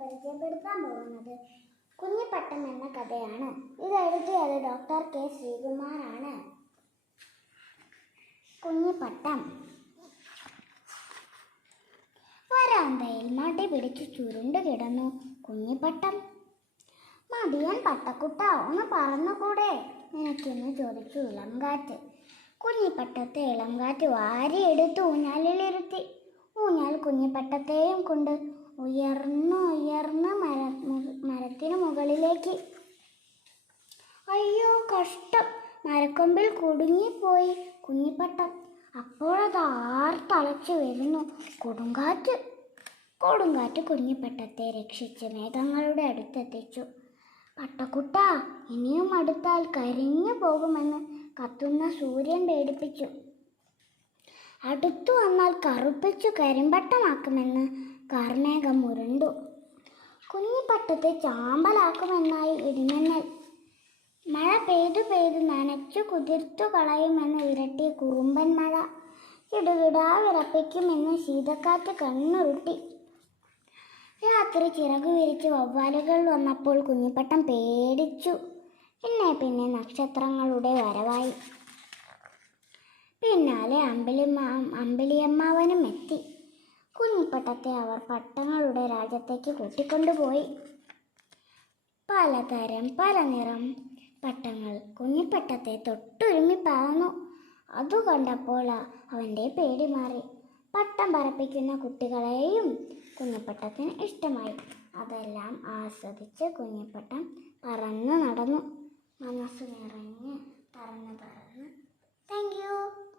പരിചയപ്പെടുത്താൻ പോകുന്നത് കുഞ്ഞിപ്പട്ടം എന്ന കഥയാണ്. ഇത് എഴുതിയത് ഡോക്ടർ കെ ശ്രീകുമാറാണ്. കുഞ്ഞിപ്പട്ടം. വരാന്തയിൽ മടി പിടിച്ച് ചുരുണ്ടു കിടന്നു. കുഞ്ഞിപ്പട്ടം മടിയൻ പട്ടക്കുട്ട ഒന്ന് പറന്നുകൂടെ? നിനക്കെന്ന് ചോദിച്ചു ഇളംകാറ്റ്. കുഞ്ഞിപ്പട്ടത്തെ ഇളംകാറ്റ് വാരിയെടുത്ത് ഊഞ്ഞാലിലിരുത്തി. ഊഞ്ഞാൽ കുഞ്ഞിപ്പട്ടത്തെയും കൊണ്ട് ഉയർന്ന് ഉയർന്ന് മര മരത്തിന് മുകളിലേക്ക്. അയ്യോ കഷ്ടം. മരക്കൊമ്പിൽ കുടുങ്ങിപ്പോയി കുഞ്ഞിപ്പട്ടം. അപ്പോഴത് ആർത്തളച്ചു വരുന്നു. കൊടുങ്കാറ്റ്. കൊടുങ്കാറ്റ് കുഞ്ഞിപ്പട്ടത്തെ രക്ഷിച്ച് മേഘങ്ങളുടെ അടുത്തെത്തിച്ചു പട്ടക്കുട്ട ഇനിയും അടുത്താൽ കരിഞ്ഞു പോകുമെന്ന് കത്തുന്ന സൂര്യൻ പേടിപ്പിച്ചു. അടുത്തു വന്നാൽ കറുപ്പിച്ചു കരിമ്പട്ടമാക്കുമെന്ന് കാർമേഘം മുരണ്ടു. കുഞ്ഞിപ്പട്ടത്തെ ചാമ്പലാക്കുമെന്നായി ഇടിമിന്നൽ. മഴ പെയ്തു പെയ്തു നനച്ചു കുതിർത്തു കളയുമെന്ന് വിരട്ടി കുറുമ്പൻ മഴ. ഇടുകിടാ വിറപ്പിക്കുമെന്ന് ശീതക്കാറ്റ് കണ്ണുരുട്ടി. രാത്രി ചിറകു വിരിച്ച് വവ്വാലുകൾ വന്നപ്പോൾ കുഞ്ഞിപ്പട്ടം പേടിച്ചു. പിന്നെ പിന്നെ നക്ഷത്രങ്ങളുടെ വരവായി. പിന്നാലെ അമ്പിളിമ്മ അമ്പിളിയമ്മാവനും എത്തി. കുഞ്ഞിപ്പട്ടത്തെ അവർ പട്ടങ്ങളുടെ രാജ്യത്തേക്ക് കൂട്ടിക്കൊണ്ടുപോയി. പലതരം പല നിറം പട്ടങ്ങൾ കുഞ്ഞിപ്പട്ടത്തെ തൊട്ടുരുമ്മി പറന്നു അതു കണ്ടപ്പോൾ അവന്റെ പേടി മാറി. പട്ടം പറപ്പിക്കുന്ന കുട്ടികളെയും കുഞ്ഞിപ്പട്ടത്തിന് ഇഷ്ടമായി. അതെല്ലാം ആസ്വദിച്ച് കുഞ്ഞിപ്പട്ടം പറന്ന് നടന്നു. മനസ്സ് നിറഞ്ഞ് പറന്ന് പറന്ന്. Thank you